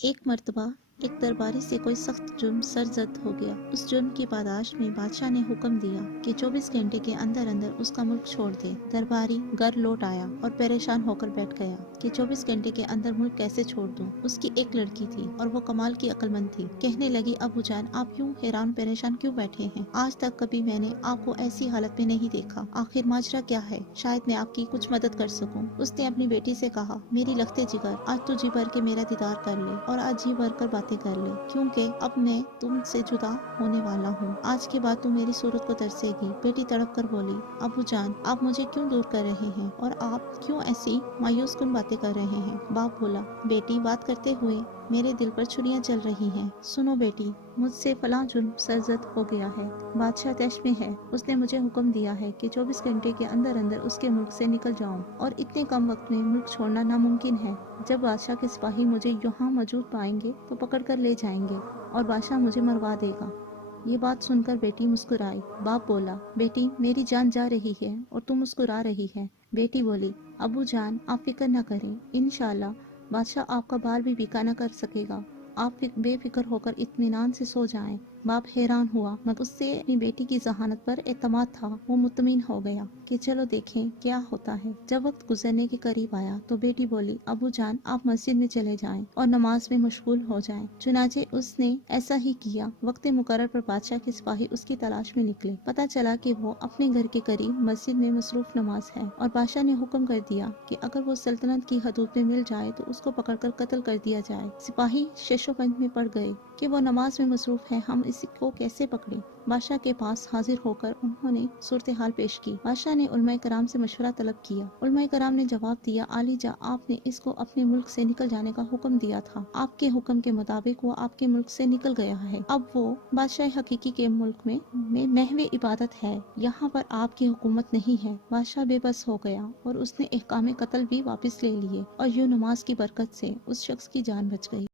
ایک مرتبہ ایک درباری سے کوئی سخت جرم سرزد ہو گیا۔ اس جرم کی پاداش میں بادشاہ نے حکم دیا کہ 24 گھنٹے کے اندر اندر اس کا ملک چھوڑ دے۔ درباری گھر لوٹ آیا اور پریشان ہو کر بیٹھ گیا کہ 24 گھنٹے کے اندر ملک کیسے چھوڑ دوں۔ اس کی ایک لڑکی تھی اور وہ کمال کی عقل مند تھی۔ کہنے لگی، ابو جان، آپ یوں حیران پریشان کیوں بیٹھے ہیں؟ آج تک کبھی میں نے آپ کو ایسی حالت میں نہیں دیکھا۔ آخر ماجرا کیا ہے؟ شاید میں آپ کی کچھ مدد کر سکوں۔ اس نے اپنی بیٹی سے کہا، میری لخت جگر، آج تو جی بھر کے میرا دیدار کر لے اور آج جی بھر کر باتیں کر لے، کیونکہ اب میں تم سے جدا ہونے والا ہوں۔ آج کے بعد تم میری صورت کو ترسے گی۔ بیٹی تڑپ کر بولی، ابو جان، آپ مجھے کیوں دور کر رہے ہیں اور آپ کیوں ایسی مایوس کن باتیں کر رہے ہیں؟ باپ بولا، بیٹی، بات کرتے ہوئے میرے دل پر چھریاں چل رہی ہیں۔ سنو بیٹی، مجھ سے فلاں جرم سرزد ہو گیا ہے۔ بادشاہ طیش میں ہے۔ اس نے مجھے حکم دیا ہے کہ 24 گھنٹے کے اندر اندر اس کے ملک سے نکل جاؤں، اور اتنے کم وقت میں ملک چھوڑنا ناممکن ہے۔ جب بادشاہ کے سپاہی مجھے یہاں موجود پائیں گے تو پکڑ کر لے جائیں گے اور بادشاہ مجھے مروا دے گا۔ یہ بات سن کر بیٹی مسکرائی۔ باپ بولا، بیٹی، میری جان جا رہی ہے اور تم مسکرا رہی ہے۔ بیٹی بولی، ابو جان، آپ فکر نہ کریں، انشاءاللہ بادشاہ آپ کا بال بھی بیکا نہ کر سکے گا۔ آپ بے فکر ہو کر اطمینان سے سو جائیں۔ باپ حیران ہوا، مگر اس سے اپنی بیٹی کی ذہانت پر اعتماد تھا۔ وہ مطمئن ہو گیا کہ چلو دیکھیں کیا ہوتا ہے۔ جب وقت گزرنے کے قریب آیا تو بیٹی بولی، ابو جان، آپ مسجد میں چلے جائیں اور نماز میں مشغول ہو جائیں۔ چنانچہ اس نے ایسا ہی کیا۔ وقت مقرر پر بادشاہ کے سپاہی اس کی تلاش میں نکلے۔ پتہ چلا کہ وہ اپنے گھر کے قریب مسجد میں مصروف نماز ہے، اور بادشاہ نے حکم کر دیا کہ اگر وہ سلطنت کی حدود میں مل جائے تو اس کو پکڑ کر قتل کر دیا جائے۔ سپاہی شش و پنج میں پڑ گئے کہ وہ نماز میں مصروف ہے، ہم اس کو کیسے پکڑیں؟ بادشاہ کے پاس حاضر ہو کر انہوں نے صورتحال پیش کی۔ بادشاہ نے علماء کرام سے مشورہ طلب کیا۔ علماء کرام نے جواب دیا، عالی جاں، آپ نے اس کو اپنے ملک سے نکل جانے کا حکم دیا تھا۔ آپ کے حکم کے مطابق وہ آپ کے ملک سے نکل گیا ہے۔ اب وہ بادشاہ حقیقی کے ملک میں محو عبادت ہے، یہاں پر آپ کی حکومت نہیں ہے۔ بادشاہ بے بس ہو گیا اور اس نے احکام قتل بھی واپس لے لیے، اور یوں نماز کی برکت سے اس شخص کی جان بچ گئی۔